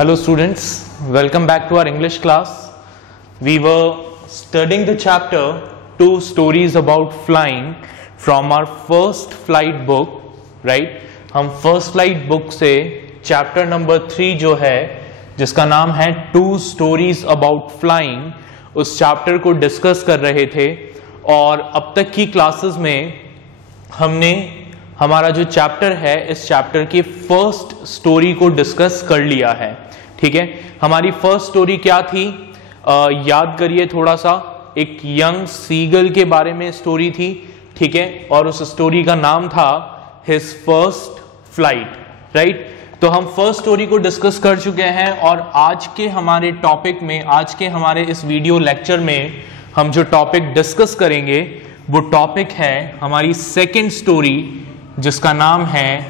Hello students, welcome back to our English class. We were studying the chapter 2 stories about flying from our first flight book, right? हम first flight book से chapter number 3 जो है जिसका नाम है 2 stories about flying, उस chapter को discuss कर रहे थे और अब तक की classes में हमने हमारा जो चैप्टर है इस चैप्टर की फर्स्ट स्टोरी को डिस्कस कर लिया है। ठीक है, हमारी फर्स्ट स्टोरी क्या थी? याद करिए थोड़ा सा। एक यंग सीगल के बारे में स्टोरी थी, ठीक है, और उस स्टोरी का नाम था हिज फर्स्ट फ्लाइट, राइट। तो हम फर्स्ट स्टोरी को डिस्कस कर चुके हैं और आज के हमारे टॉपिक में, आज के हमारे इस वीडियो लेक्चर में हम जो टॉपिक डिस्कस करेंगे वो टॉपिक है हमारी सेकेंड स्टोरी जिसका नाम है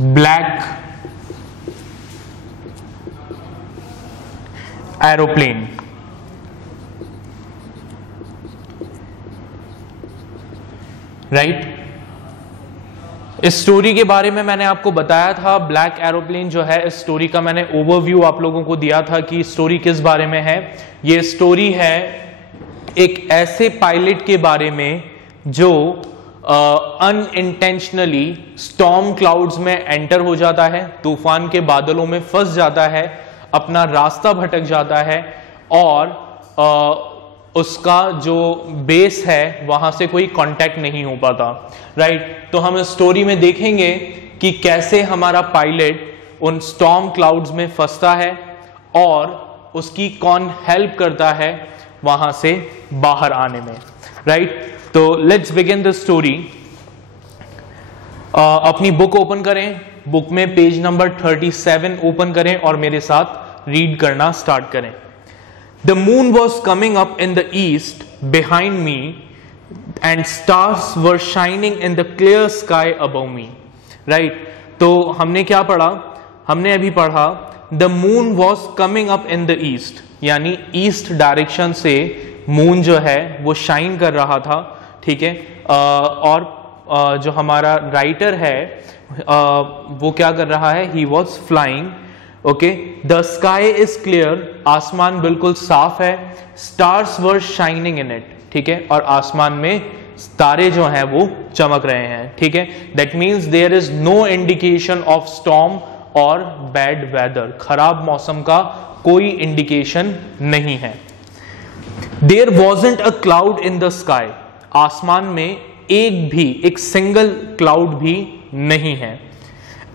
ब्लैक एरोप्लेन, राइट। इस स्टोरी के बारे में मैंने आपको बताया था, ब्लैक एरोप्लेन जो है इस स्टोरी का मैंने ओवरव्यू आप लोगों को दिया था कि स्टोरी किस बारे में है। ये स्टोरी है एक ऐसे पायलट के बारे में जो अनइंटेंशनली स्टॉर्म क्लाउड्स में एंटर हो जाता है, तूफान के बादलों में फंस जाता है, अपना रास्ता भटक जाता है और उसका जो बेस है वहां से कोई कांटेक्ट नहीं हो पाता, राइट। तो हम इस स्टोरी में देखेंगे कि कैसे हमारा पायलट उन स्टॉर्म क्लाउड्स में फंसता है और उसकी कौन हेल्प करता है वहां से बाहर आने में, राइट। तो लेट्स बिगिन द स्टोरी। अपनी बुक ओपन करें, बुक में पेज नंबर 37 ओपन करें और मेरे साथ रीड करना स्टार्ट करें। The moon was coming up in the east behind me and stars were shining in the clear sky above me, right. तो हमने क्या पढ़ा? हमने अभी पढ़ा the moon was coming up in the east, यानी ईस्ट डायरेक्शन से moon जो है वो शाइन कर रहा था, ठीक है। और जो हमारा राइटर है वो क्या कर रहा है? He was flying, okay. The sky is clear, आसमान बिल्कुल साफ है। Stars were shining in it, ठीक है, और आसमान में तारे जो हैं वो चमक रहे हैं, ठीक है। That means there is no indication of storm और बैड वेदर, खराब मौसम का कोई इंडिकेशन नहीं है। There wasn't a cloud in the sky, आसमान में एक सिंगल क्लाउड भी नहीं है।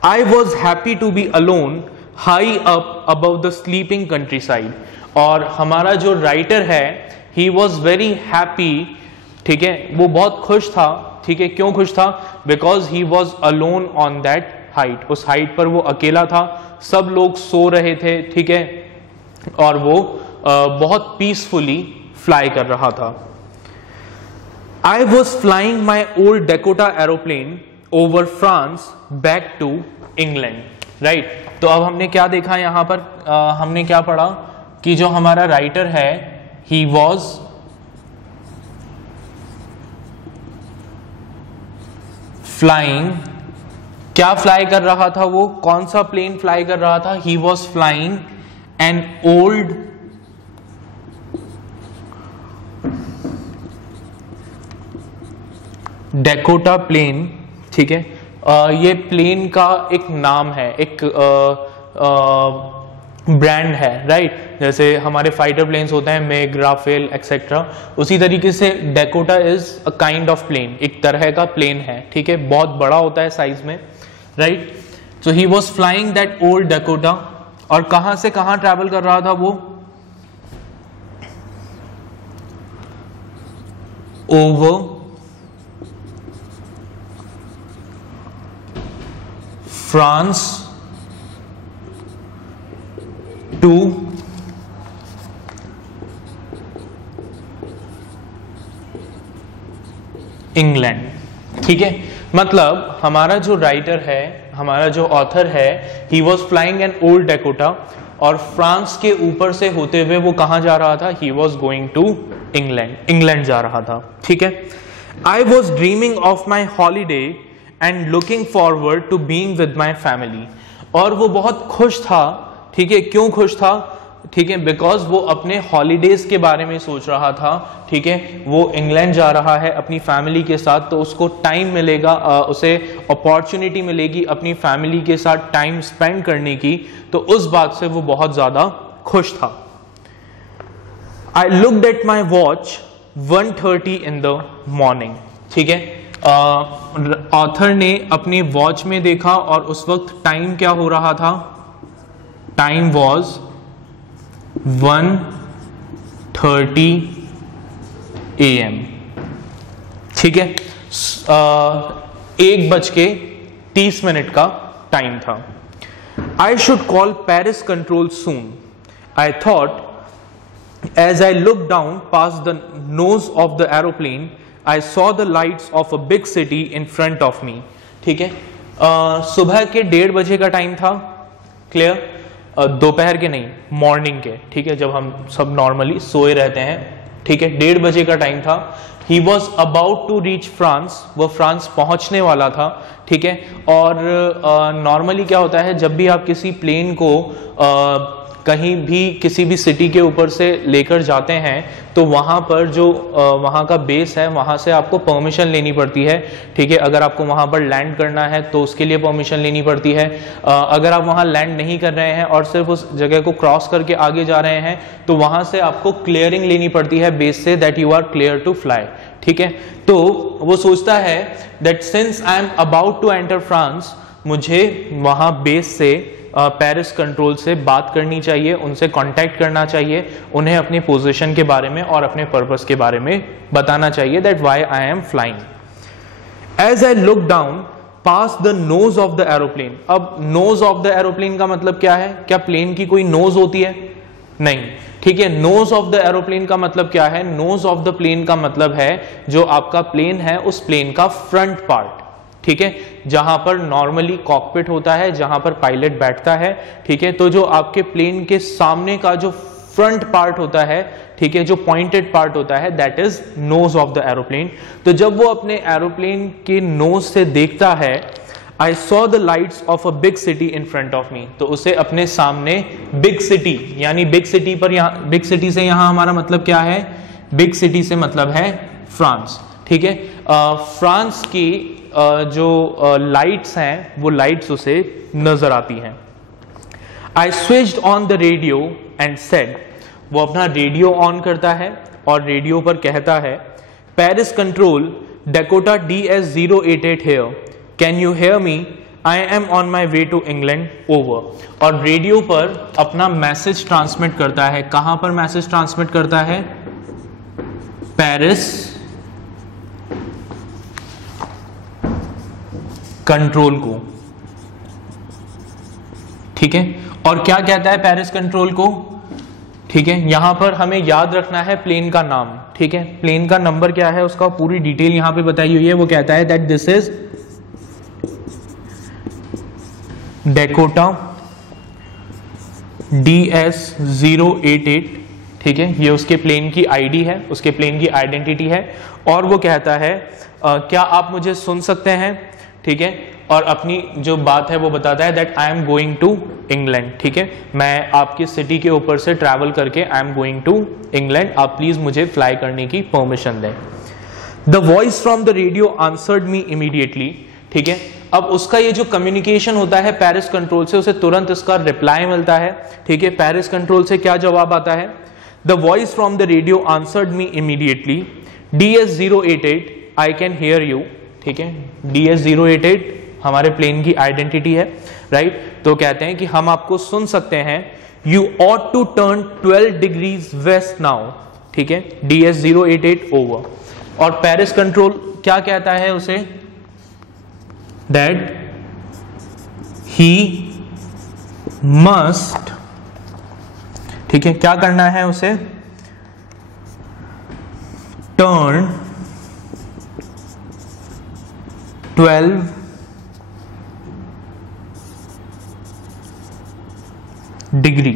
I was happy to be alone high up above the sleeping countryside, और हमारा जो राइटर है ही वॉज वेरी हैप्पी, ठीक है, वो बहुत खुश था, ठीक है। क्यों खुश था? Because he was alone on that height, उस हाइट पर वो अकेला था, सब लोग सो रहे थे, ठीक है, और वो बहुत पीसफुली फ्लाई कर रहा था। I was flying my old Dakota aeroplane over France back to England, right? तो अब हमने क्या देखा यहाँ पर? हमने क्या पढ़ा कि जो हमारा राइटर है he was flying, क्या फ्लाई कर रहा था? वो कौन सा प्लेन फ्लाई कर रहा था? he was flying an old Dakota plane, ठीक है। ये प्लेन का एक नाम है, एक ब्रांड है, राइट। जैसे हमारे फाइटर प्लेन्स होते हैं मैग, राफेल एक्सेट्रा, उसी तरीके से Dakota is a kind of plane, एक तरह का प्लेन है, ठीक है, बहुत बड़ा होता है साइज में, right. So he was flying that old Dakota, और कहां से कहां ट्रैवल कर रहा था वो? ओवर फ्रांस टू इंग्लैंड, ठीक है। मतलब हमारा जो राइटर है, हमारा जो ऑथर है, he was flying N old Dakota, और फ्रांस के ऊपर से होते हुए वो कहां जा रहा था? He was going to England, England जा रहा था, ठीक है। I was dreaming of my holiday and looking forward to being with my family, और वो बहुत खुश था, ठीक है। क्यों खुश था? ठीक है, बिकॉज वो अपने हॉलीडेज के बारे में सोच रहा था, ठीक है। वो इंग्लैंड जा रहा है अपनी फैमिली के साथ, तो उसको टाइम मिलेगा, उसे अपॉर्चुनिटी मिलेगी अपनी फैमिली के साथ टाइम स्पेंड करने की, तो उस बात से वो बहुत ज्यादा खुश था। I looked at my watch 1:30 in the morning, ठीक है। ऑथर ने अपनी वॉच में देखा और उस वक्त टाइम क्या हो रहा था? टाइम वॉज 1:30 AM, ठीक है। 1:30 का टाइम था। I should call Paris control soon, I thought as I looked down past the nose of the aeroplane, I saw the lights of a big city in front of me, ठीक है। सुबह के 1:30 बजे का time था, clear. दोपहर के नहीं, मॉर्निंग के, ठीक है, जब हम सब नॉर्मली सोए रहते हैं, ठीक है। 1:30 बजे का टाइम था। He was about to reach France, वो फ्रांस पहुंचने वाला था, ठीक है। और नॉर्मली क्या होता है, जब भी आप किसी प्लेन को कहीं भी किसी भी सिटी के ऊपर से लेकर जाते हैं, तो वहाँ पर जो वहाँ का बेस है, वहाँ से आपको परमिशन लेनी पड़ती है, ठीक है। अगर आपको वहाँ पर लैंड करना है तो उसके लिए परमिशन लेनी पड़ती है। अगर आप वहाँ लैंड नहीं कर रहे हैं और सिर्फ उस जगह को क्रॉस करके आगे जा रहे हैं, तो वहाँ से आपको क्लियरिंग लेनी पड़ती है बेस से, that you are clear to fly, ठीक है। तो वो सोचता है that since I am about to enter France, मुझे वहाँ बेस से पेरिस कंट्रोल से बात करनी चाहिए, उनसे कांटेक्ट करना चाहिए, उन्हें अपनी पोजीशन के बारे में और अपने पर्पस के बारे में बताना चाहिए, that why I am flying. As I look down past the nose of the aeroplane. अब नोज ऑफ द एरोप्लेन का मतलब क्या है? क्या प्लेन की कोई नोज होती है? नहीं, ठीक है। नोज ऑफ द एरोप्लेन का मतलब क्या है? नोज ऑफ द प्लेन का मतलब है जो आपका प्लेन है, उस प्लेन का फ्रंट पार्ट, ठीक है, जहां पर नॉर्मली कॉकपिट होता है, जहां पर पायलट बैठता है, ठीक है। तो जो आपके प्लेन के सामने का जो फ्रंट पार्ट होता है, ठीक है, जो पॉइंटेड पार्ट होता है, that is nose of the aeroplane. तो जब वो अपने एरोप्लेन के नोज से देखता है, I saw the lights of a big city in front of me, तो उसे अपने सामने बिग सिटी, यानी बिग सिटी पर, यहाँ बिग सिटी से यहाँ हमारा मतलब क्या है? बिग सिटी से मतलब है फ्रांस, ठीक है। फ्रांस की जो लाइट्स हैं, वो लाइट्स उसे नजर आती हैं। I switched on the radio and said, वो अपना रेडियो ऑन करता है और रेडियो पर कहता है, Paris control, Dakota DS088 here, can you hear me? I am on my way to England, over. और रेडियो पर अपना मैसेज ट्रांसमिट करता है। कहां पर मैसेज ट्रांसमिट करता है? पेरिस कंट्रोल को, ठीक है। और क्या कहता है पेरिस कंट्रोल को? ठीक है, यहां पर हमें याद रखना है प्लेन का नाम, ठीक है। प्लेन का नंबर क्या है, उसका पूरी डिटेल यहां पे बताई हुई है। वो कहता है that this is Dakota DS088, ठीक है। ये उसके प्लेन की आईडी है, उसके प्लेन की आइडेंटिटी है। और वो कहता है क्या आप मुझे सुन सकते हैं, ठीक है। और अपनी जो बात है वो बताता है that I am going to England, ठीक है। मैं आपकी सिटी के ऊपर से ट्रैवल करके I am going to England, आप प्लीज मुझे फ्लाई करने की परमिशन दें। The voice from the radio answered me immediately, ठीक है। अब उसका ये जो कम्युनिकेशन होता है पेरिस कंट्रोल से, उसे तुरंत इसका रिप्लाई मिलता है, ठीक है। पेरिस कंट्रोल से क्या जवाब आता है? The voice from the radio answered me immediately, DS088 I can hear you, ठीक है। DS088 हमारे प्लेन की आइडेंटिटी है, राइट। तो कहते हैं कि हम आपको सुन सकते हैं। You ought to turn 12 degrees west now, ठीक है, DS088 ओवर। और पेरिस कंट्रोल क्या कहता है उसे? दैट ही मस्ट, ठीक है, क्या करना है उसे? टर्न 12 डिग्री,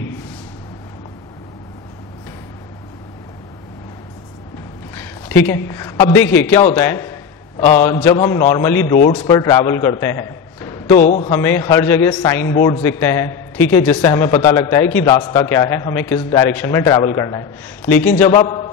ठीक है। अब देखिए क्या होता है, जब हम नॉर्मली रोड्स पर ट्रैवल करते हैं तो हमें हर जगह साइन बोर्ड्स दिखते हैं, ठीक है, जिससे हमें पता लगता है कि रास्ता क्या है, हमें किस डायरेक्शन में ट्रैवल करना है। लेकिन जब आप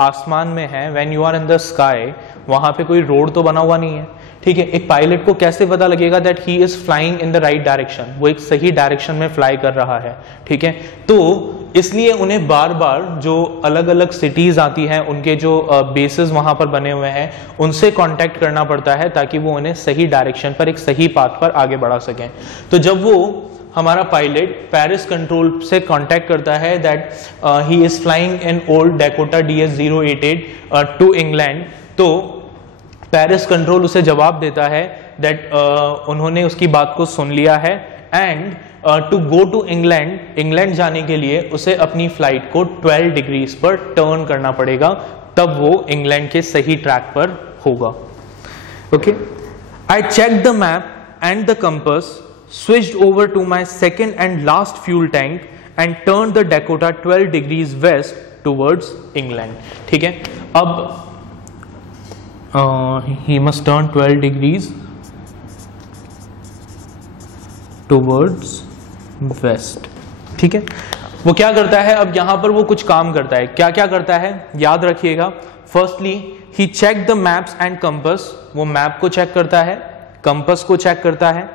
आसमान में हैं, when you are in the sky, वहां पे कोई रोड तो बना हुआ नहीं है, ठीक है। एक पायलट को कैसे पता लगेगा that he is flying in the right direction, वो एक सही डायरेक्शन में फ्लाई कर रहा है, ठीक है। तो इसलिए उन्हें बार बार जो अलग अलग सिटीज आती हैं, उनके जो बेसेस वहां पर बने हुए हैं, उनसे कांटेक्ट करना पड़ता है ताकि वो उन्हें सही डायरेक्शन पर, एक सही पाथ पर आगे बढ़ा सकें। तो जब वो हमारा पायलट पेरिस कंट्रोल से कांटेक्ट करता है that he is flying in old Dakota DS-088 to England, तो पेरिस कंट्रोल उसे जवाब देता है दैट उन्होंने उसकी बात को सुन लिया है and to go to England, England जाने के लिए उसे अपनी फ्लाइट को 12 डिग्रीज पर टर्न करना पड़ेगा, तब वो इंग्लैंड के सही ट्रैक पर होगा। Okay, I check the map and the compass, switched over to my second and last fuel tank and turned the Dakota 12 degrees west towards England। ठीक है, अब he must turn 12 degrees towards west। ठीक है, वो क्या करता है, अब यहां पर वो कुछ काम करता है। क्या क्या करता है याद रखिएगा। Firstly he check the maps and compass, वो मैप को चेक करता है, कंपास को चेक करता है।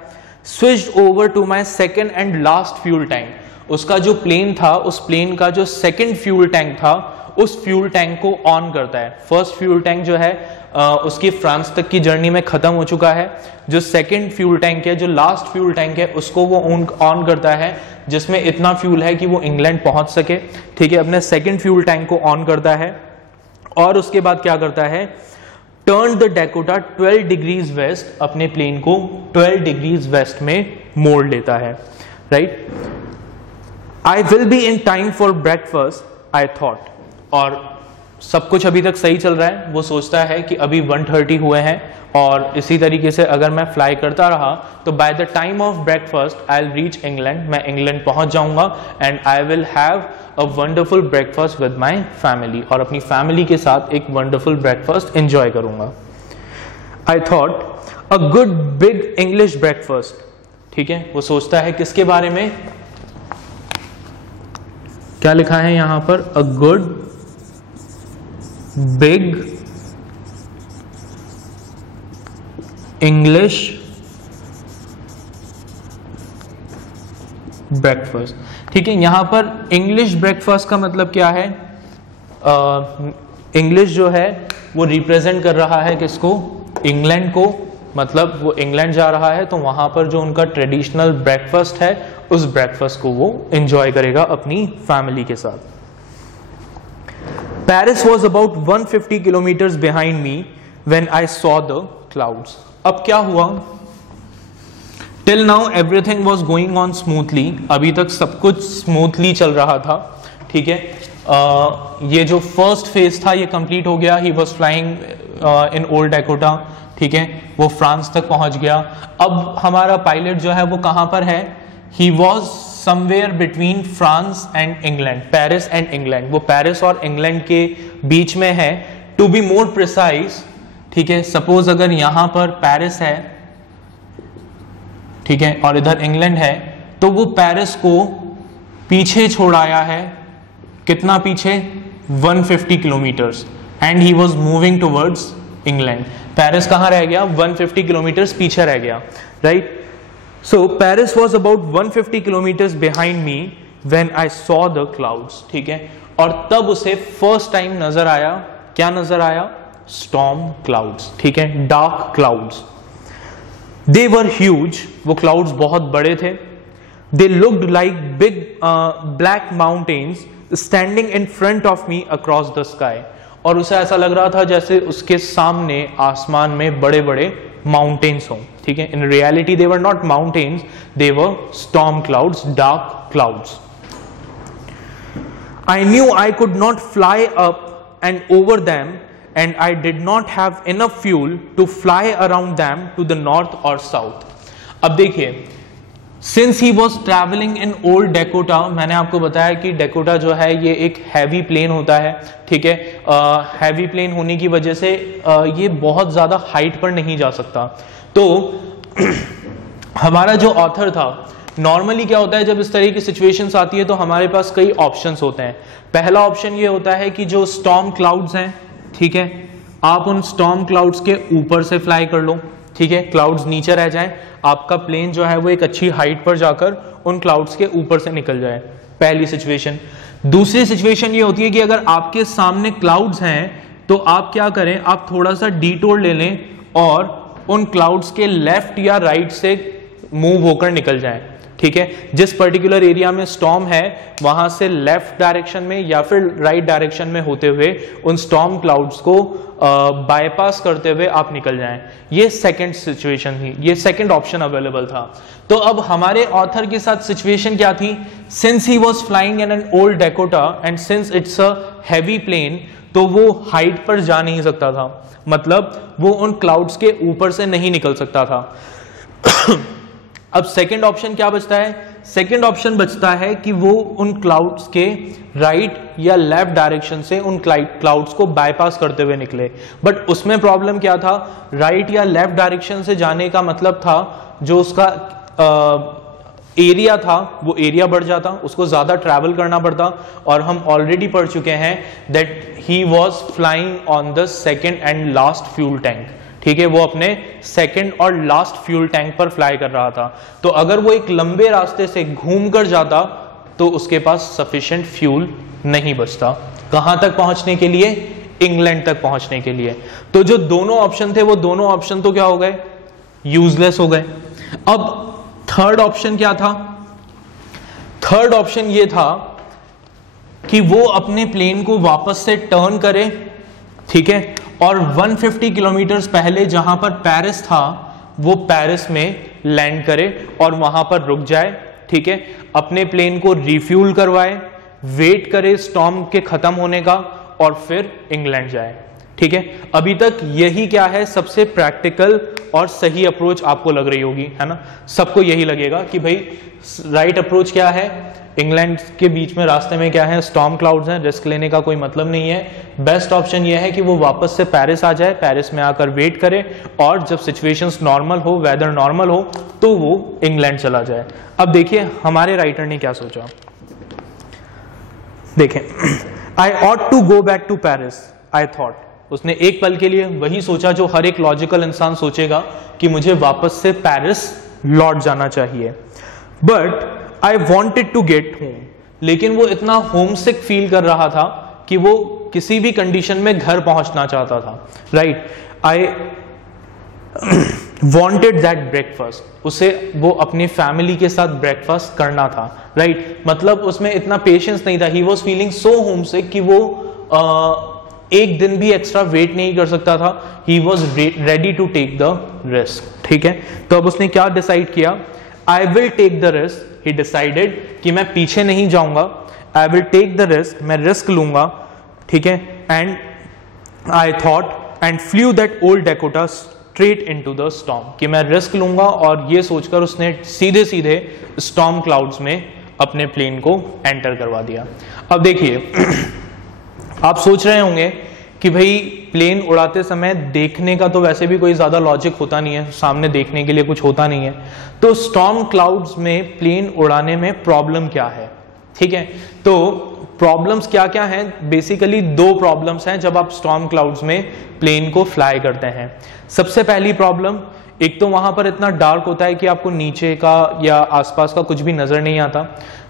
Switched over to my second and last fuel tank, उसका जो प्लेन था, उस प्लेन का जो सेकेंड फ्यूल टैंक था, उस फ्यूल टैंक को ऑन करता है। फर्स्ट फ्यूल टैंक जो है उसकी फ्रांस तक की जर्नी में खत्म हो चुका है। जो सेकेंड फ्यूल टैंक है, जो लास्ट फ्यूल टैंक है, उसको वो ऑन करता है, जिसमें इतना फ्यूल है कि वो इंग्लैंड पहुंच सके। ठीक है, अपने सेकेंड फ्यूल टैंक को ऑन करता है और उसके बाद क्या करता है, टर्न द डैकोटा 12 डिग्रीज वेस्ट, अपने प्लेन को 12 डिग्रीज वेस्ट में मोड़ लेता है। Right, I will be in time for breakfast I thought, और सब कुछ अभी तक सही चल रहा है। वो सोचता है कि अभी 1:30 हुए हैं और इसी तरीके से अगर मैं फ्लाई करता रहा तो by the time of breakfast I will reach England, मैं इंग्लैंड पहुंच जाऊंगा and I will have a wonderful breakfast with my family, और अपनी फैमिली के साथ एक वंडरफुल ब्रेकफास्ट एंजॉय करूंगा। I thought a good big English breakfast. ठीक है, वो सोचता है किसके बारे में, क्या लिखा है यहां पर, a good big English breakfast. ठीक है, यहां पर इंग्लिश ब्रेकफास्ट का मतलब क्या है, इंग्लिश जो है वो रिप्रेजेंट कर रहा है किसको, इंग्लैंड को, मतलब वो इंग्लैंड जा रहा है तो वहां पर जो उनका ट्रेडिशनल ब्रेकफास्ट है, उस ब्रेकफास्ट को वो एंजॉय करेगा अपनी फैमिली के साथ। Paris was about 150 kilometers behind me when I saw the clouds। अब क्या हुआ, Till now everything was going on smoothly, अभी तक सब कुछ स्मूथली चल रहा था। ठीक है, ये जो फर्स्ट फेज था ये कंप्लीट हो गया, he was flying in old Dakota। ठीक है, वो फ्रांस तक पहुंच गया। अब हमारा पायलट जो है वो कहां पर है, he was somewhere between France and England, Paris and England, वो पेरिस और इंग्लैंड के बीच में है। टू बी मोर प्रिसाइज, ठीक है, सपोज अगर यहां पर पेरिस है, ठीक है, और इधर इंग्लैंड है, तो वो पेरिस को पीछे छोड़ आया है, कितना पीछे, 150 kilometres, and he was moving towards England. Paris कहां रह गया, 150 किलोमीटर्स पीछे रह गया। Right, so Paris was about 150 kilometers behind me when I saw the clouds। ठीक है, और तब उसे फर्स्ट टाइम नजर आया, क्या नजर आया, storm clouds। ठीक है, dark clouds, they were huge, वो क्लाउड्स बहुत बड़े थे। they looked like big black mountains standing in front of me across the sky, और उसे ऐसा लग रहा था जैसे उसके सामने आसमान में बड़े बड़े माउंटेन्स हों। ठीक है, in reality they were not mountains, they were storm clouds, dark clouds. I knew I could not fly up and over them and I did not have enough fuel to fly around them to the north और south. अब देखिए, since he was travelling in old Dakota, मैंने आपको बताया कि Dakota जो है ये एक हैवी प्लेन होता है। ठीक है, हैवी प्लेन होने की वजह से ये बहुत ज्यादा हाइट पर नहीं जा सकता। तो हमारा जो ऑथर था, नॉर्मली क्या होता है जब इस तरह की सिचुएशंस आती है तो हमारे पास कई ऑप्शंस होते हैं। पहला ऑप्शन ये होता है कि जो स्टॉर्म क्लाउड्स हैं, ठीक है, आप उन स्टॉर्म क्लाउड्स के ऊपर से फ्लाई कर लो, ठीक है, क्लाउड्स नीचे रह जाएं, आपका प्लेन जो है वो एक अच्छी हाइट पर जाकर उन क्लाउड्स के ऊपर से निकल जाए, पहली सिचुएशन। दूसरी सिचुएशन ये होती है कि अगर आपके सामने क्लाउड्स हैं तो आप क्या करें, आप थोड़ा सा डिटूर ले लें और उन क्लाउड्स के लेफ्ट या राइट से मूव होकर निकल जाएं, ठीक है। जिस पर्टिकुलर एरिया में स्टॉर्म है वहां से लेफ्ट डायरेक्शन में या फिर राइट डायरेक्शन में होते हुए उन स्टॉर्म क्लाउड्स को बाईपास करते हुए आप निकल जाएं। ये सेकंड सिचुएशन थी, ये सेकंड ऑप्शन अवेलेबल था। तो अब हमारे ऑथर के साथ सिचुएशन क्या थी, since he was flying in an old Dakota and since it's a heavy plane, तो वो हाइट पर जा नहीं सकता था, मतलब वो उन क्लाउड्स के ऊपर से नहीं निकल सकता था। अब सेकंड ऑप्शन क्या बचता है, सेकंड ऑप्शन बचता है कि वो उन क्लाउड्स के राइट या लेफ्ट डायरेक्शन से उन क्लाउड्स को बाईपास करते हुए निकले। बट उसमें प्रॉब्लम क्या था, राइट या लेफ्ट डायरेक्शन से जाने का मतलब था जो उसका एरिया था वो एरिया बढ़ जाता, उसको ज्यादा ट्रैवल करना पड़ता, और हम ऑलरेडी पढ़ चुके हैं that he was flying on the second and last fuel tank, ठीक है, वो अपने सेकंड और लास्ट फ्यूल टैंक पर फ्लाई कर रहा था। तो अगर वो एक लंबे रास्ते से घूम कर जाता तो उसके पास सफिशिएंट फ्यूल नहीं बचता, कहां तक पहुंचने के लिए, इंग्लैंड तक पहुंचने के लिए। तो जो दोनों ऑप्शन थे वो दोनों ऑप्शन तो क्या हो गए, यूजलेस हो गए। अब थर्ड ऑप्शन क्या था, थर्ड ऑप्शन ये था कि वो अपने प्लेन को वापस से टर्न करे, ठीक है, और 150 किलोमीटर पहले जहां पर पेरिस था वो पेरिस में लैंड करे और वहां पर रुक जाए, ठीक है, अपने प्लेन को रिफ्यूल करवाए, वेट करे स्टॉर्म के खत्म होने का और फिर इंग्लैंड जाए, ठीक है। अभी तक यही क्या है, सबसे प्रैक्टिकल और सही अप्रोच आपको लग रही होगी, है ना, सबको यही लगेगा कि भाई राइट अप्रोच क्या है, इंग्लैंड के बीच में रास्ते में क्या है, स्टॉर्म क्लाउड्स हैं, रिस्क लेने का कोई मतलब नहीं है। बेस्ट ऑप्शन यह है कि वो वापस से पेरिस आ जाए, पेरिस में आकर वेट करे और जब सिचुएशंस नॉर्मल हो, वेदर नॉर्मल हो, तो वो इंग्लैंड चला जाए। अब देखिए हमारे राइटर ने क्या सोचा, देखें, I ought to go back to Paris, I thought, उसने एक पल के लिए वही सोचा जो हर एक लॉजिकल इंसान सोचेगा कि मुझे वापस से पेरिस लौट जाना चाहिए। But I wanted to get home, लेकिन वो इतना होमसिक फील कर रहा था कि वो किसी भी कंडीशन में घर पहुंचना चाहता था, right. I wanted that breakfast, उसे वो अपनी फैमिली के साथ ब्रेकफास्ट करना था, राइट। मतलब उसमें इतना पेशेंस नहीं था, he was feeling so homesick कि वो एक दिन भी एक्स्ट्रा वेट नहीं कर सकता था, he was ready to take the risk, ठीक है। तो अब उसने क्या डिसाइड किया, I will take the risk, he decided कि मैं पीछे नहीं जाऊंगा, I will take the risk, मैं रिस्क लूंगा, ठीक है। And I thought and flew that old Dakota straight into the storm, कि मैं रिस्क लूंगा, और ये सोचकर उसने सीधे सीधे स्टॉर्म क्लाउड्स में अपने प्लेन को एंटर करवा दिया। अब देखिए आप सोच रहे होंगे कि भाई प्लेन उड़ाते समय देखने का तो वैसे भी कोई ज्यादा लॉजिक होता नहीं है, सामने देखने के लिए कुछ होता नहीं है, तो स्टॉर्म क्लाउड्स में प्लेन उड़ाने में प्रॉब्लम क्या है, ठीक है। तो प्रॉब्लम्स क्या क्या हैं, बेसिकली दो प्रॉब्लम्स हैं जब आप स्टॉर्म क्लाउड्स में प्लेन को फ्लाई करते हैं। सबसे पहली प्रॉब्लम, एक तो वहां पर इतना डार्क होता है कि आपको नीचे का या आसपास का कुछ भी नजर नहीं आता।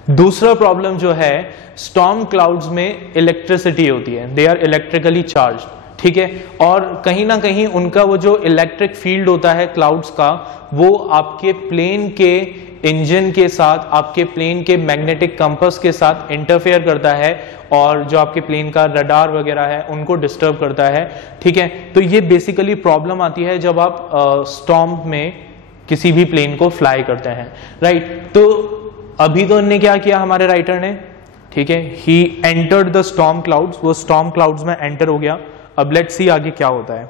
दूसरा प्रॉब्लम जो है, स्टॉर्म क्लाउड्स में इलेक्ट्रिसिटी होती है, दे आर इलेक्ट्रिकली चार्ज्ड, ठीक है, और कहीं ना कहीं उनका वो जो इलेक्ट्रिक फील्ड होता है क्लाउड्स का, वो आपके प्लेन के इंजन के साथ, आपके प्लेन के मैग्नेटिक कंपास के साथ इंटरफेयर करता है, और जो आपके प्लेन का रडार वगैरह है उनको डिस्टर्ब करता है, ठीक है। तो ये बेसिकली प्रॉब्लम आती है जब आप स्टॉर्म में किसी भी प्लेन को फ्लाई करते हैं, राइट। तो अभी तो इन्होंने क्या किया हमारे राइटर ने, ठीक है, he entered the storm clouds, वो स्टॉर्म क्लाउड्स में एंटर हो गया। अब लेट्स सी आगे क्या होता है।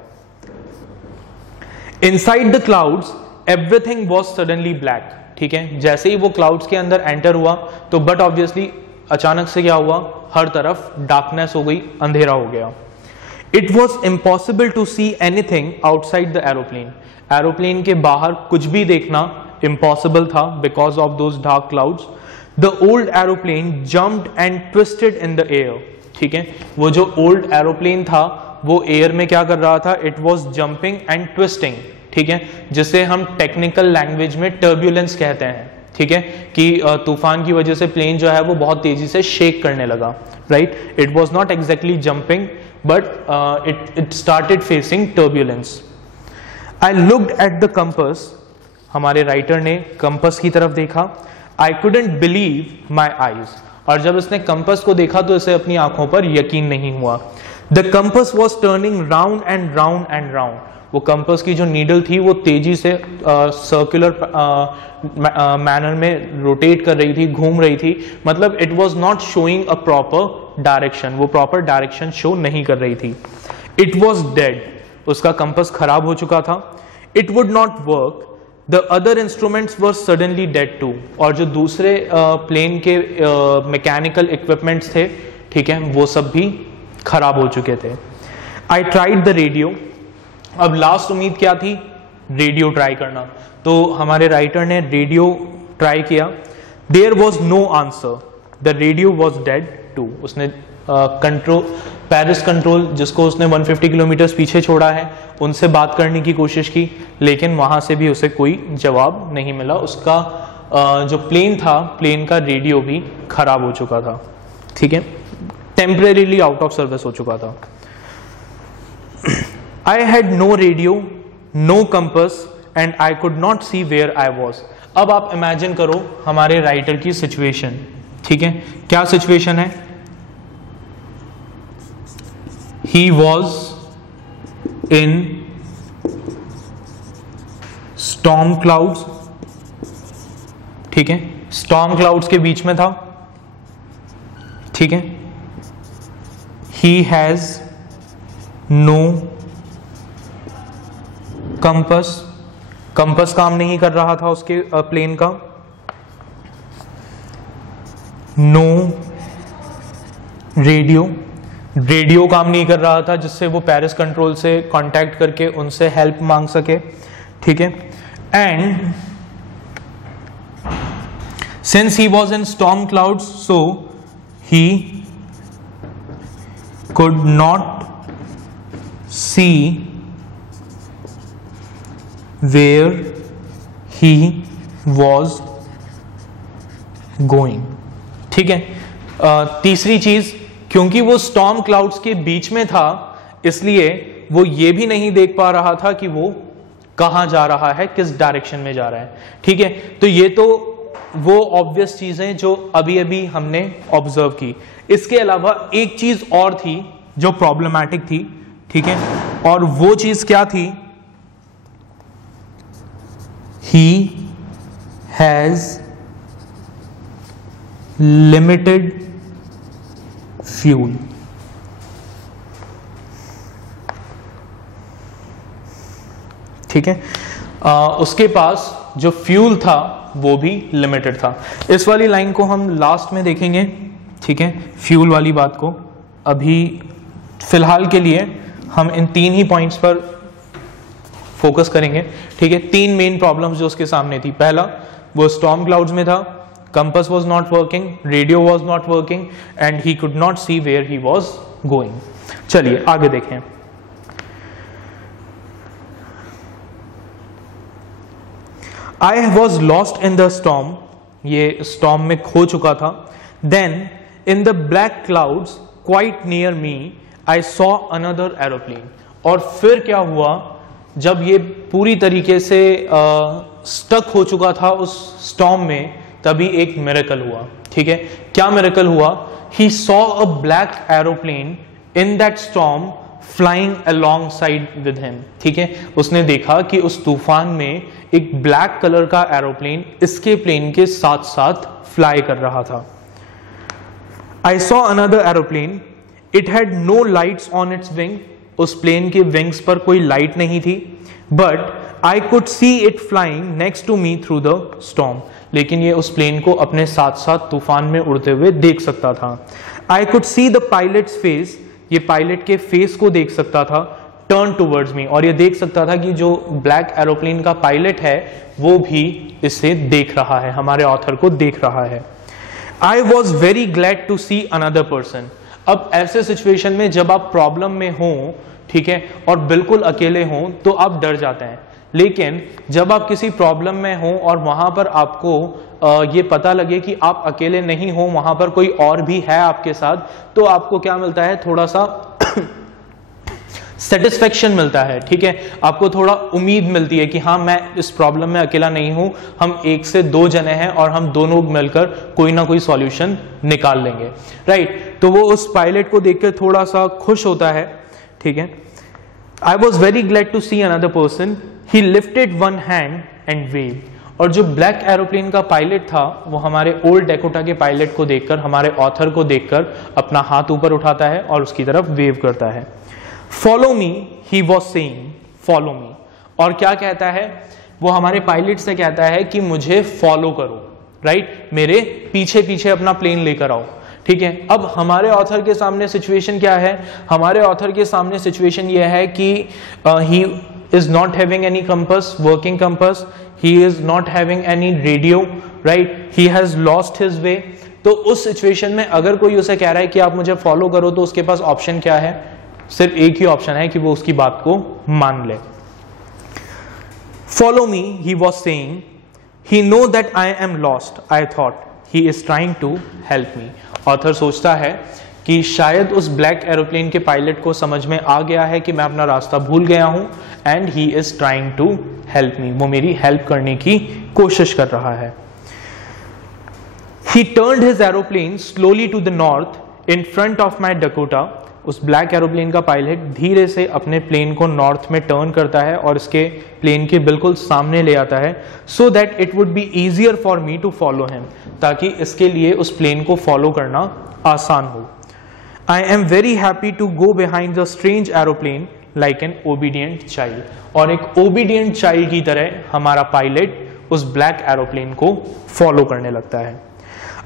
Inside the clouds everything was suddenly black, ठीक है, जैसे ही वो क्लाउड्स के अंदर एंटर हुआ तो बट ऑब्वियसली अचानक से क्या हुआ, हर तरफ डार्कनेस हो गई, अंधेरा हो गया। It was impossible to see anything outside the aeroplane, aeroplane के बाहर कुछ भी देखना इम्पॉसिबल था because of those dark clouds. The old aeroplane jumped and twisted in the air. ठीक है, वो जो ओल्ड एरोप्लेन था वो एयर में क्या कर रहा था, it was jumping and twisting. ठीक है, जिसे हम टेक्निकल लैंग्वेज में टर्ब्यूलेंस कहते हैं। ठीक है, कि तूफान की वजह से प्लेन जो है वो बहुत तेजी से शेक करने लगा। Right, it was not exactly jumping but it started facing turbulence. I looked at the compass, हमारे राइटर ने कंपस की तरफ देखा। I couldn't believe my eyes, और जब इसने कंपस को देखा तो इसे अपनी आंखों पर यकीन नहीं हुआ। The compass was turning round and round and round. वो कंपस की जो नीडल थी वो तेजी से सर्कुलर मैनर में रोटेट कर रही थी, घूम रही थी। मतलब it was not showing a proper direction, वो प्रॉपर डायरेक्शन शो नहीं कर रही थी। इट वॉज डेड, उसका कंपस खराब हो चुका था। It would not work. The other instruments were suddenly dead too, और जो दूसरे प्लेन के मैकेनिकल इक्विपमेंट्स थे, ठीक है, वो सब भी खराब हो चुके थे। I tried the radio. अब लास्ट उम्मीद क्या थी, रेडियो ट्राई करना। तो हमारे राइटर ने रेडियो ट्राई किया। There was no answer, the radio was dead too. उसने कंट्रोल पेरिस कंट्रोल, जिसको उसने 150 किलोमीटर पीछे छोड़ा है, उनसे बात करने की कोशिश की, लेकिन वहां से भी उसे कोई जवाब नहीं मिला। उसका जो प्लेन था, प्लेन का रेडियो भी खराब हो चुका था। ठीक है, टेम्परेरीली आउट ऑफ सर्विस हो चुका था। I had no radio, no compass and I could not see where I was. अब आप इमेजिन करो हमारे राइटर की सिचुएशन। ठीक है, क्या सिचुएशन है? He was in storm clouds। ठीक है, storm clouds के बीच में था। ठीक है, he has no compass, compass काम नहीं कर रहा था उसके प्लेन का। नो रेडियो, रेडियो काम नहीं कर रहा था जिससे वो पेरिस कंट्रोल से कांटेक्ट करके उनसे हेल्प मांग सके। ठीक है, and since he was in storm clouds so he could not see where he was going। ठीक है, तीसरी चीज, क्योंकि वो स्टॉर्म क्लाउड्स के बीच में था, इसलिए वो ये भी नहीं देख पा रहा था कि वो कहां जा रहा है, किस डायरेक्शन में जा रहा है। ठीक है, तो ये तो वो ऑब्वियस चीजें जो अभी अभी हमने ऑब्जर्व की। इसके अलावा एक चीज और थी जो प्रॉब्लमैटिक थी। ठीक है, और वो चीज क्या थी? He has limited fuel। ठीक है, उसके पास जो फ्यूल था वो भी लिमिटेड था। इस वाली लाइन को हम लास्ट में देखेंगे। ठीक है, फ्यूल वाली बात को अभी फिलहाल के लिए हम इन तीन ही पॉइंट्स पर फोकस करेंगे। ठीक है, तीन मेन प्रॉब्लम्स जो उसके सामने थी। पहला, वो स्टॉर्म क्लाउड्स में था, compass was not working, radio was not working and he could not see where he was going. चलिए आगे देखें। I was lost in the storm, ये स्टॉर्म में खो चुका था। Then in the black clouds quite near me I saw another aeroplane. और फिर क्या हुआ, जब ये पूरी तरीके से स्टक हो चुका था उस स्टॉर्म में, तभी एक मिरेकल हुआ। ठीक है, क्या मिरेकल हुआ? He saw a black aeroplane in that storm flying alongside with him. ठीक है, उसने देखा कि उस तूफान में एक ब्लैक कलर का एरोप्लेन इसके प्लेन के साथ साथ फ्लाई कर रहा था। I saw another aeroplane, it had no lights on its wing. उस प्लेन के विंग्स पर कोई लाइट नहीं थी। But I could see it flying next to me through the storm. लेकिन ये उस प्लेन को अपने साथ साथ तूफान में उड़ते हुए देख सकता था। आई could see the pilots face, ये पायलट के फेस को देख सकता था। टर्न टूवर्ड्स मी, और ये देख सकता था कि जो ब्लैक एरोप्लेन का पायलट है वो भी इसे देख रहा है, हमारे ऑथर को देख रहा है। I was very glad to see another person. अब ऐसे सिचुएशन में जब आप प्रॉब्लम में हो, ठीक है, और बिल्कुल अकेले हो तो आप डर जाते हैं, लेकिन जब आप किसी प्रॉब्लम में हो और वहां पर आपको ये पता लगे कि आप अकेले नहीं हो, वहां पर कोई और भी है आपके साथ, तो आपको क्या मिलता है, थोड़ा सा सेटिस्फेक्शन मिलता है, ठीक है, आपको थोड़ा उम्मीद मिलती है कि हाँ मैं इस प्रॉब्लम में अकेला नहीं हूं, हम एक से दो जने हैं और हम दोनों मिलकर कोई ना कोई सॉल्यूशन निकाल लेंगे, राइट। तो वो उस पायलट को देखकर थोड़ा सा खुश होता है, ठीक है। I was very glad to see another person, he lifted one hand and wave. और जो ब्लैक एरोप्लेन का पायलट था वो हमारे ओल्ड डेकोटा के पायलट को देखकर, हमारे ऑथर को देखकर अपना हाथ ऊपर उठाता है और उसकी तरफ वेव करता है। Follow me, he was saying, follow me. और क्या कहता है वो, हमारे पायलट से कहता है कि मुझे फॉलो करो, राइट, मेरे पीछे पीछे अपना प्लेन लेकर आओ, ठीक है। अब हमारे ऑथर के सामने सिचुएशन क्या है, हमारे ऑथर के सामने सिचुएशन यह है कि he is not having any compass, working compass, he is not having any radio, right, he has lost his way। तो उस सिचुएशन में अगर कोई उसे कह रहा है कि आप मुझे फॉलो करो, तो उसके पास ऑप्शन क्या है, सिर्फ एक ही ऑप्शन है कि वो उसकी बात को मान ले। Follow me, he was saying, he know that I am lost, I thought he is trying to help me। Author सोचता है कि शायद उस ब्लैक एरोप्लेन के पायलट को समझ में आ गया है कि मैं अपना रास्ता भूल गया हूं, and he is trying to help me, वो मेरी हेल्प करने की कोशिश कर रहा है। He turned his aeroplane slowly to the north in front of my Dakota. उस ब्लैक एरोप्लेन का पायलट धीरे से अपने प्लेन को नॉर्थ में टर्न करता है और इसके प्लेन के बिल्कुल सामने ले आता है, so that it would be easier for me to follow him, ताकि इसके लिए उस प्लेन को फॉलो करना आसान हो। I am very happy to go behind the strange aeroplane like an obedient child। और एक obedient child की तरह हमारा पायलट उस ब्लैक एरोप्लेन को फॉलो करने लगता है।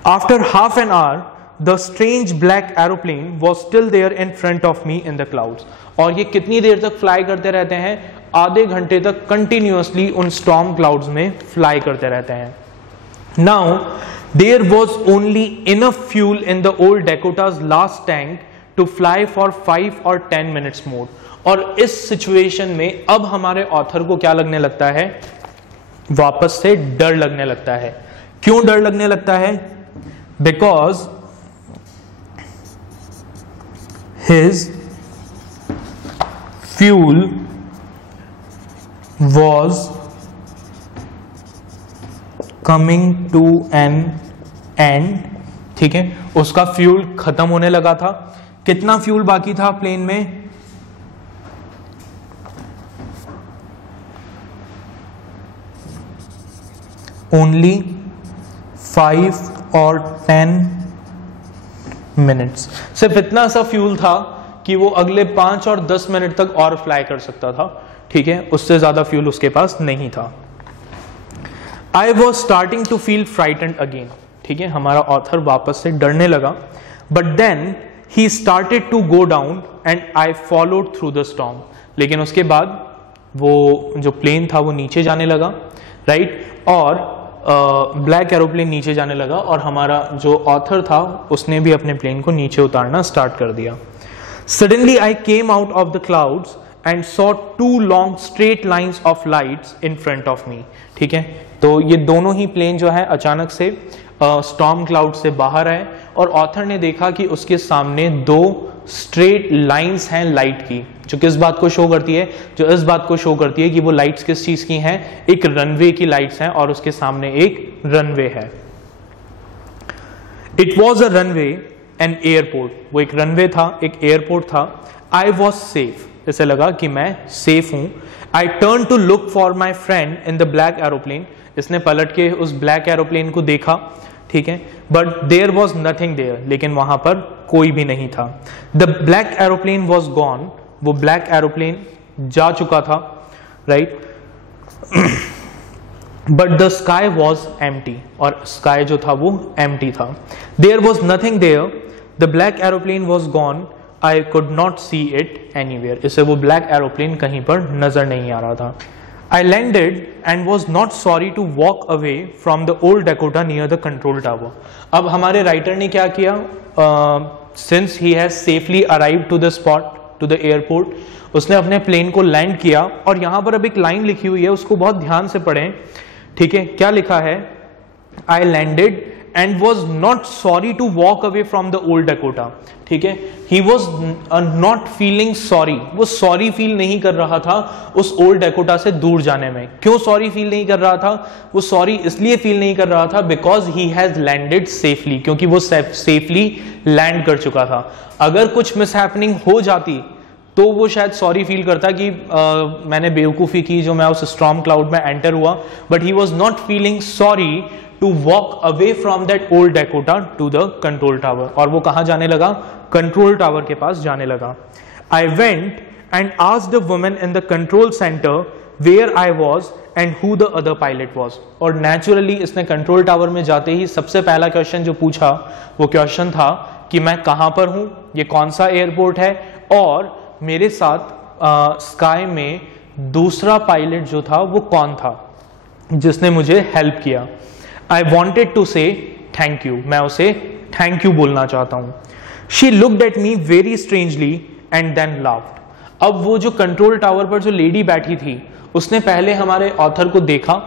After half an hour, the strange black aeroplane was still there in front of me in the clouds। और ये कितनी देर तक फ्लाई करते रहते हैं, आधे घंटे तक कंटिन्यूअसली उन स्टॉर्म क्लाउड्स में फ्लाई करते रहते हैं। Now there was only enough fuel in the old Dakota's last tank to fly for 5 or 10 minutes more। और इस सिचुएशन में अब हमारे ऑथर को क्या लगने लगता है, वापस से डर लगने लगता है। क्यों डर लगने लगता है, because his fuel was coming to an end, ठीक है, उसका फ्यूल खत्म होने लगा था। कितना फ्यूल बाकी था प्लेन में, ओनली 5 और 10 मिनट्स। सिर्फ इतना सा फ्यूल था कि वो अगले 5 और 10 मिनट तक और फ्लाई कर सकता था, ठीक है, उससे ज्यादा फ्यूल उसके पास नहीं था। I was starting to feel frightened again, ठीक है, हमारा ऑथर वापस से डरने लगा। But then he started to go down and I followed through the storm। लेकिन उसके बाद वो जो प्लेन था वो नीचे जाने लगा, राइट, और ब्लैक एरोप्लेन नीचे जाने लगा और हमारा जो ऑथर था उसने भी अपने प्लेन को नीचे उतारना स्टार्ट कर दिया। Suddenly I came out of the clouds and saw 2 long straight lines of lights in front of me। ठीक है, तो ये दोनों ही प्लेन जो है अचानक से स्टॉर्म क्लाउड से बाहर आए और ऑथर ने देखा कि उसके सामने 2 स्ट्रेट लाइंस हैं लाइट की, जो किस बात को शो करती है, जो इस बात को शो करती है कि वो लाइट्स किस चीज की हैं, एक रनवे की लाइट्स हैं और उसके सामने एक रनवे है। It was a runway and airport, वो एक रनवे था, एक एयरपोर्ट था। आई वॉज सेफ, इसे लगा कि मैं सेफ हूं। I turn to look for my friend in the black aeroplane, इसने पलट के उस ब्लैक एरोप्लेन को देखा, ठीक है, but there was nothing there, लेकिन वहां पर कोई भी नहीं था। The black aeroplane was gone, वो ब्लैक एरोप्लेन जा चुका था, right, but the sky was empty, और स्काई जो था वो एम्प्टी था। There was nothing there, the black aeroplane was gone, I could not see it anywhere. इसे वो ब्लैक एरोप्लेन कहीं पर नजर नहीं आ रहा था. I landed and was not sorry to walk away from the old Dakota near the control tower. अब हमारे राइटर ने क्या किया? Since he has safely arrived to the spot, to the airport, उसने अपने प्लेन को लैंड किया. और यहां पर अब एक लाइन लिखी हुई है, उसको बहुत ध्यान से पढ़ें. ठीक है, क्या लिखा है? I landed and was not sorry to walk away from the old Dakota. ठीक है, he was not feeling sorry. वो सॉरी फील नहीं कर रहा था उस ओल्ड डेकोटा से दूर जाने में. क्यों सॉरी फील नहीं कर रहा था? वो सॉरी इसलिए फील नहीं कर रहा था because he has landed safely, क्योंकि वो सेफली लैंड कर चुका था. अगर कुछ मिसहैपनिंग हो जाती तो वो शायद सॉरी फील करता कि मैंने बेवकूफ़ी की जो मैं उस स्टॉर्म क्लाउड में एंटर हुआ. But he was not feeling sorry to walk away from that old Dakota to the control tower. और वो कहाँ जाने लगा? कंट्रोल टावर के पास जाने लगा. I went and asked the woman in the control centre where I was and who the other pilot was. और नेचुरली इसने कंट्रोल टावर में जाते ही सबसे पहला क्वेश्चन जो पूछा वो क्वेश्चन था कि मैं कहाँ पर हूँ, ये कौन सा एयरपोर्ट है, और मेरे साथ स्काई में दूसरा पायलट जो था वो कौन था जिसने मुझे हेल्प किया. I wanted to say thank you. मैं उसे थैंक यू बोलना चाहता हूं. She looked at me very strangely and then laughed. अब वो जो कंट्रोल टावर पर जो लेडी बैठी थी उसने पहले हमारे ऑथर को देखा.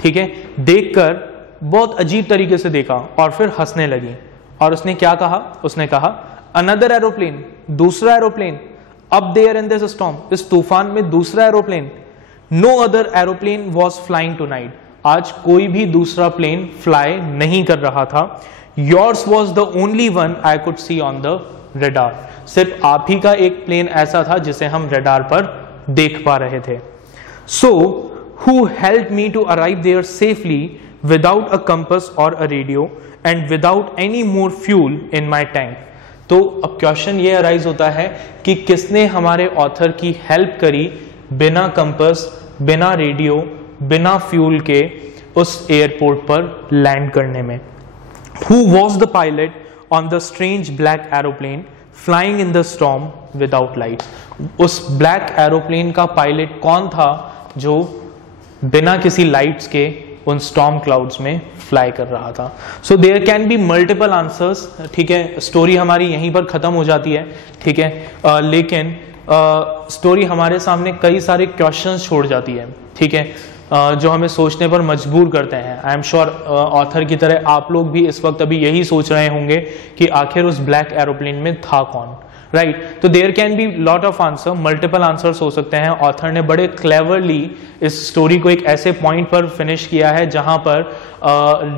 ठीक है, देखकर बहुत अजीब तरीके से देखा और फिर हंसने लगी. और उसने क्या कहा? उसने कहा अनदर एरोप्लेन, दूसरा aeroplane, up there in this storm, इस तूफान में दूसरा aeroplane. No other aeroplane was flying tonight. आज कोई भी दूसरा प्लेन फ्लाई नहीं कर रहा था. Yours was the only one I could C on the radar. सिर्फ आप ही का एक प्लेन ऐसा था जिसे हम रेडार पर देख पा रहे थे. So who help me to arrive there safely without a compass और a radio and without any more fuel in my tank. तो अब क्वेश्चन ये अराइज होता है कि किसने हमारे ऑथर की हेल्प करी बिना कंपस, बिना रेडियो, बिना फ्यूल के उस एयरपोर्ट पर लैंड करने में. Who was the pilot on the strange black aeroplane flying in the storm without lights? उस ब्लैक एरोप्लेन का पायलट कौन था जो बिना किसी लाइट्स के उन स्टॉर्म क्लाउड्स में फ्लाई कर रहा था? So there can be multiple answers. ठीक है, स्टोरी हमारी यहीं पर खत्म हो जाती है. ठीक है, लेकिन स्टोरी हमारे सामने कई सारे क्वेश्चंस छोड़ जाती है. ठीक है, जो हमें सोचने पर मजबूर करते हैं. आई एम श्योर ऑथर की तरह आप लोग भी इस वक्त अभी यही सोच रहे होंगे कि आखिर उस ब्लैक एरोप्लेन में था कौन. राइट, तो there can be lot of answer, multiple answers हो सकते हैं. ऑथर ने बड़े क्लेवरली इस स्टोरी को एक ऐसे पॉइंट पर फिनिश किया है जहां पर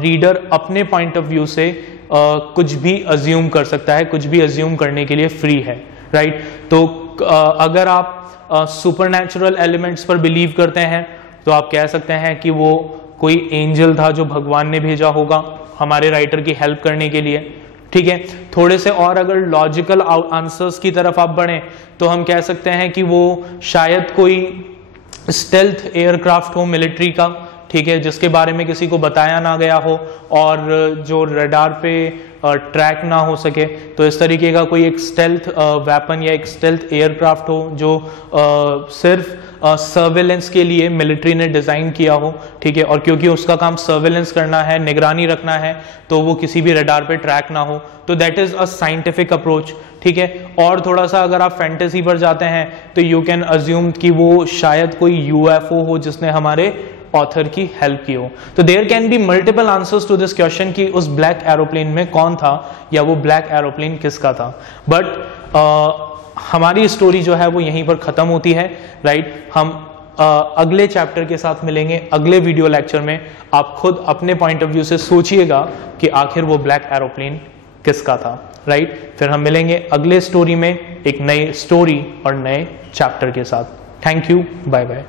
रीडर अपने पॉइंट ऑफ व्यू से कुछ भी अज्यूम कर सकता है, कुछ भी अज्यूम करने के लिए फ्री है. राइट, तो अगर आप सुपरनैचुरल एलिमेंट्स पर बिलीव करते हैं तो आप कह सकते हैं कि वो कोई एंजल था जो भगवान ने भेजा होगा हमारे राइटर की हेल्प करने के लिए. ठीक है, थोड़े से और अगर लॉजिकल आंसर्स की तरफ आप बढ़ें तो हम कह सकते हैं कि वो शायद कोई स्टेल्थ एयरक्राफ्ट हो मिलिट्री का. ठीक है, जिसके बारे में किसी को बताया ना गया हो और जो रडार पे ट्रैक ना हो सके. तो इस तरीके का कोई एक स्टेल्थ वेपन या एक स्टेल्थ एयरक्राफ्ट हो जो सिर्फ सर्वेलेंस के लिए मिलिट्री ने डिज़ाइन किया हो. ठीक है, और क्योंकि उसका काम सर्वेलेंस करना है, निगरानी रखना है, तो वो किसी भी रडार पे ट्रैक ना हो. तो that is a scientific approach. ठीक है, और थोड़ा सा अगर आप फैंटेसी पर जाते हैं तो यू कैन अज्यूम कि वो शायद कोई यूएफओ हो जिसने हमारे ऑथर की हेल्प की हो. तो there can be multiple answers to this question कि उस ब्लैक एरोप्लेन में कौन था या वो ब्लैक एरोप्लेन किसका था. बट हमारी स्टोरी जो है वो यहीं पर खत्म होती है. राइट, हम अगले चैप्टर के साथ मिलेंगे अगले वीडियो लेक्चर में. आप खुद अपने पॉइंट ऑफ व्यू से सोचिएगा कि आखिर वो ब्लैक एरोप्लेन किसका था. राइट, फिर हम मिलेंगे अगले स्टोरी में एक नई स्टोरी और नए चैप्टर के साथ. Thank you, bye bye.